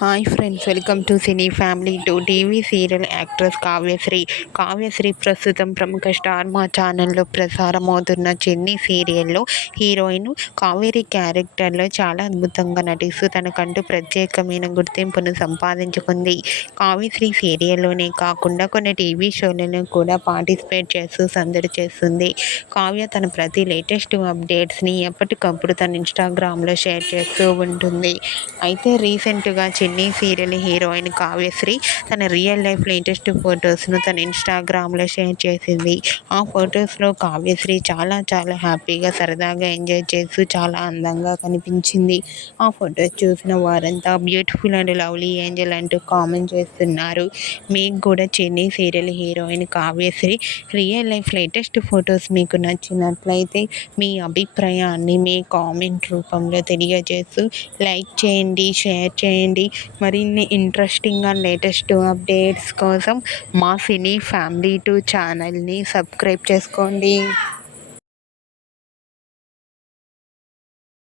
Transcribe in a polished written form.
Hi friends, welcome to cine family to TV serial actress Kavyasri ప్రస్తుతం ప్రముఖ star మా ఛానల్లో ప్రసారమవుతున్న చెన్నీ సీరియల్లో హీరోయిన్ కావేరి క్యారెక్టర్లో చాలా అద్భుతంగా నటిస్తూ తనకంటూ ప్రత్యేకమైన గుర్తింపును సంపాదించుకుంది. కావ్యశ్రీ సీరియల్లోనే కాకుండా కొన్ని టీవీ షోలలో కూడా పార్టిసిపేట్ చేస్తూ సందడి చేస్తుంది. కావ్య తన ప్రతి లేటెస్ట్ అప్డేట్స్ని ఎప్పటికప్పుడు తన ఇన్స్టాగ్రామ్లో షేర్ చేస్తూ ఉంటుంది. అయితే రీసెంట్గా చెన్నీ సీరియల్ హీరోయిన్ కావ్యశ్రీ తన రియల్ లైఫ్ లేటెస్ట్ ఫొటోస్ను తన ఇన్స్టాగ్రామ్లో షేర్ చేసింది. ఆ ఫొటోస్లో కావ్యశ్రీ చాలా హ్యాపీగా సరదాగా ఎంజాయ్ చేస్తూ చాలా అందంగా కనిపించింది. ఆ ఫొటోస్ చూసిన వారంతా బ్యూటిఫుల్ అండ్ లవ్లీ ఏంజల్ అంటూ కామెంట్ చేస్తున్నారు. మీకు కూడా చెన్నీ serial heroine Kavyasri real life latest photos మీకు నచ్చినట్లయితే మీ అభిప్రాయాన్ని మీ కామెంట్ రూపంలో తెలియజేస్తూ లైక్ చేయండి, షేర్ చేయండి. మరిన్ని ఇంట్రెస్టింగ్ అండ్ లేటెస్ట్ అప్డేట్స్ కోసం మా సినీ ఫ్యామిలీ 2 ఛానల్ని సబ్స్క్రైబ్ చేసుకోండి.